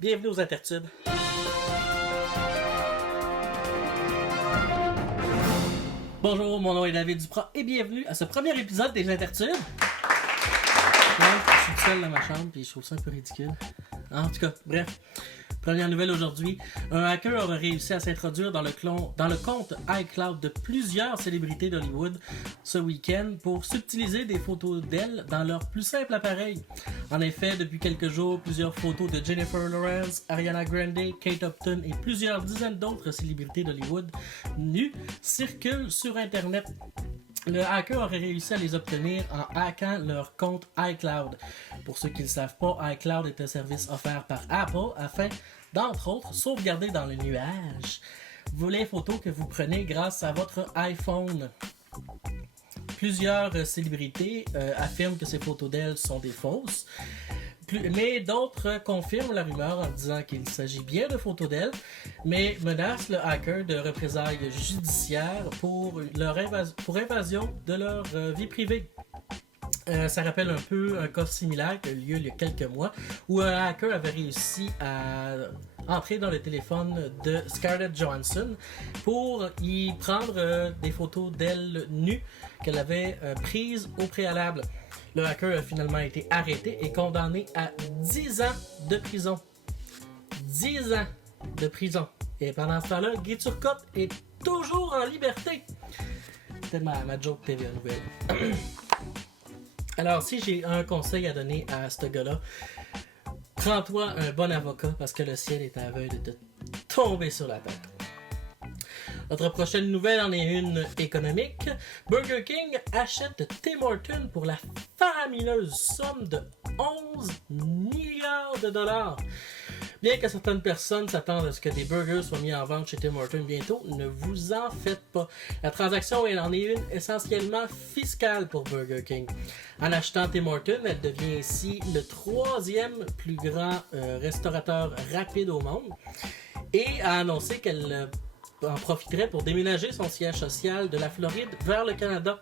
Bienvenue aux Intertubes. Bonjour, mon nom est David Duprat et bienvenue à ce premier épisode des Intertubes. Je suis tout seul dans ma chambre et je trouve ça un peu ridicule. En tout cas, bref. Première nouvelle aujourd'hui, un hacker aurait réussi à s'introduire dans le compte iCloud de plusieurs célébrités d'Hollywood ce week-end pour subtiliser des photos d'elles dans leur plus simple appareil. En effet, depuis quelques jours, plusieurs photos de Jennifer Lawrence, Ariana Grande, Kate Upton et plusieurs dizaines d'autres célébrités d'Hollywood nues circulent sur Internet. Le hacker aurait réussi à les obtenir en hackant leur compte iCloud. Pour ceux qui ne le savent pas, iCloud est un service offert par Apple afin, d'entre autres, sauvegarder dans le nuage les photos que vous prenez grâce à votre iPhone. Plusieurs célébrités affirment que ces photos d'elles sont des fausses, mais d'autres confirment la rumeur en disant qu'il s'agit bien de photos d'elles, mais menacent le hacker de représailles judiciaires pour invasion de leur vie privée. Ça rappelle un peu un cas similaire qui a eu lieu il y a quelques mois où un hacker avait réussi à entrer dans le téléphone de Scarlett Johansson pour y prendre des photos d'elle nue qu'elle avait prises au préalable. Le hacker a finalement été arrêté et condamné à 10 ans de prison. 10 ans de prison. Et pendant ce temps-là, Guy Turcotte est toujours en liberté. C'était ma joke TVA Nouvelle. Alors, si j'ai un conseil à donner à ce gars-là, prends-toi un bon avocat parce que le ciel est à veille de te tomber sur la tête. Notre prochaine nouvelle en est une économique. Burger King achète Tim Hortons pour la faramineuse somme de 11 milliards de dollars. Bien que certaines personnes s'attendent à ce que des burgers soient mis en vente chez Tim Hortons bientôt, ne vous en faites pas. La transaction en est une essentiellement fiscale pour Burger King. En achetant Tim Hortons, elle devient ainsi le 3e plus grand restaurateur rapide au monde et a annoncé qu'elle en profiterait pour déménager son siège social de la Floride vers le Canada,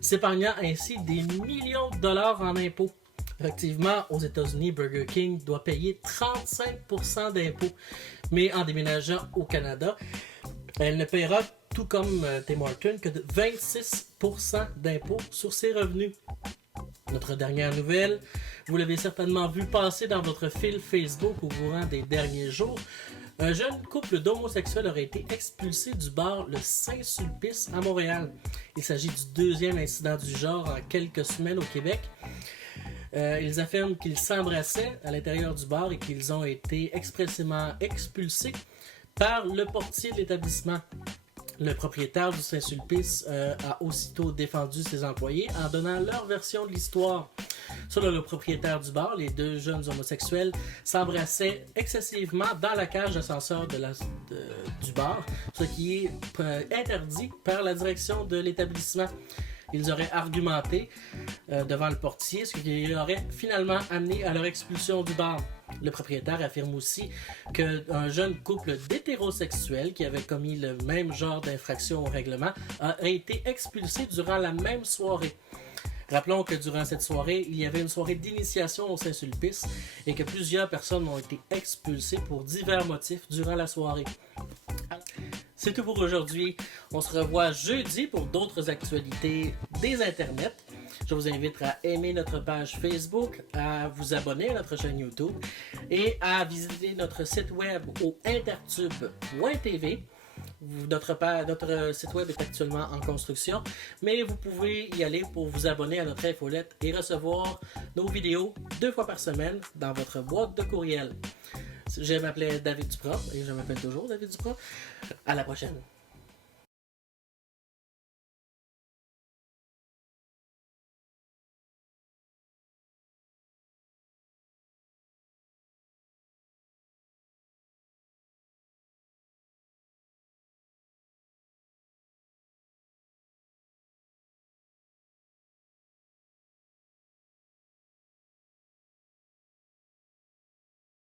s'épargnant ainsi des millions de dollars en impôts. Effectivement, aux États-Unis, Burger King doit payer 35% d'impôts, mais en déménageant au Canada, elle ne paiera, tout comme Tim Hortons, que de 26% d'impôts sur ses revenus. Notre dernière nouvelle, vous l'avez certainement vu passer dans votre fil Facebook au courant des derniers jours. Un jeune couple d'homosexuels aurait été expulsé du bar Le Saint-Sulpice à Montréal. Il s'agit du 2e incident du genre en quelques semaines au Québec. Ils affirment qu'ils s'embrassaient à l'intérieur du bar et qu'ils ont été expressément expulsés par le portier de l'établissement. Le propriétaire du Saint-Sulpice a aussitôt défendu ses employés en donnant leur version de l'histoire. Selon le propriétaire du bar, les deux jeunes homosexuels s'embrassaient excessivement dans la cage d'ascenseur du bar, ce qui est interdit par la direction de l'établissement. Ils auraient argumenté devant le portier, ce qui aurait finalement amené à leur expulsion du bar. Le propriétaire affirme aussi qu'un jeune couple d'hétérosexuels qui avait commis le même genre d'infraction au règlement a été expulsé durant la même soirée. Rappelons que durant cette soirée, il y avait une soirée d'initiation au Saint-Sulpice et que plusieurs personnes ont été expulsées pour divers motifs durant la soirée. C'est tout pour aujourd'hui. On se revoit jeudi pour d'autres actualités des internets. Je vous invite à aimer notre page Facebook, à vous abonner à notre chaîne YouTube et à visiter notre site web au intertube.tv. Notre site web est actuellement en construction, mais vous pouvez y aller pour vous abonner à notre infolette et recevoir nos vidéos 2 fois par semaine dans votre boîte de courriel. Je m'appelais David Duprat et je m'appelle toujours David Duprat. À la prochaine.